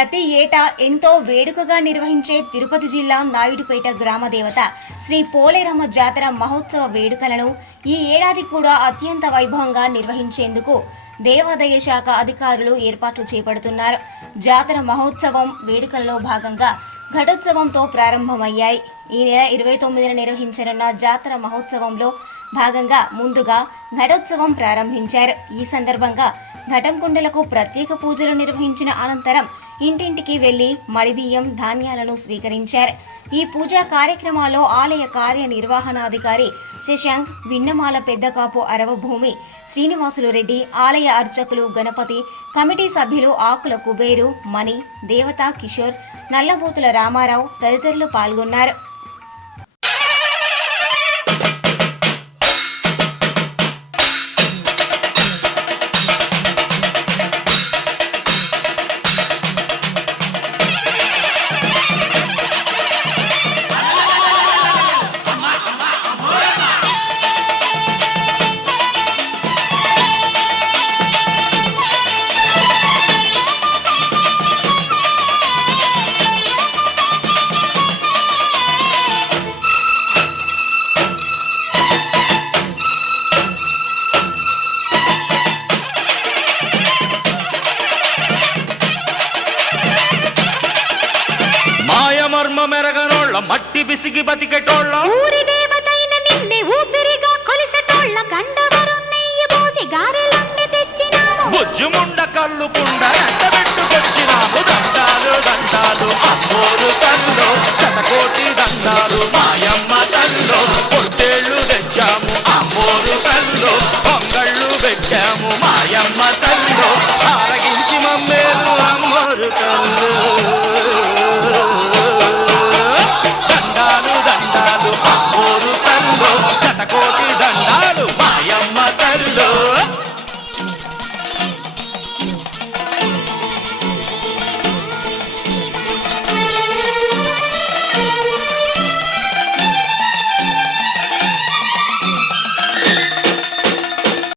ప్రతి ఏటా ఎంతో వేడుకగా నిర్వహించే తిరుపతి జిల్లా నాయుడుపేట గ్రామదేవత శ్రీ పోలేరమ్మ జాతర మహోత్సవ వేడుకలను ఈ ఏడాది కూడా అత్యంత వైభవంగా నిర్వహించేందుకు దేవాదాయ శాఖ అధికారులు ఏర్పాట్లు చేపడుతున్నారు. జాతర మహోత్సవం వేడుకలలో భాగంగా ఘటోత్సవంతో ప్రారంభమయ్యాయి. ఈ నెల ఇరవై తొమ్మిదిన నిర్వహించనున్న జాతర మహోత్సవంలో భాగంగా ముందుగా ఘటోత్సవం ప్రారంభించారు. ఈ సందర్భంగా ఘటంకుండలకు ప్రత్యేక పూజలు నిర్వహించిన అనంతరం ఇంటింటికి వెళ్ళి మడిబియ్యం ధాన్యాలను స్వీకరించారు. ఈ పూజా కార్యక్రమాల్లో ఆలయ కార్యనిర్వహణాధికారి శశాంక్ విన్నమాల పెద్దకాపు అరవభూమి శ్రీనివాసులు రెడ్డి ఆలయ అర్చకులు గణపతి కమిటీ సభ్యులు ఆకుల కుబేరు మణి దేవత కిషోర్ నల్లబోతుల రామారావు తదితరులు పాల్గొన్నారు. మెరగనోళ్ళ మట్టి బిసిగి బతికెటోళ్ళ ఊరి దేవతైన నిన్నే ఊపిరిగా కొలిసెటోళ్ళ. గండవరు నెయ్యి పోసి గారెలన్నీ తెచ్చినాము. బుజ్జుముండ కళ్ళు కుండ ఎండబెట్టుకొచ్చినాము దండాలు దండాలు అమ్మోరు తల్లు శతకోటి దండాలు మాయమ్మ తల్లు పొట్టేళ్ళు తెచ్చాము అమ్మోరు తల్లు పొంగళ్ళు పెట్టాము మాయమ్మ తల్లు ఆరగించి మమ్మేలు అమ్మోరు తల్లు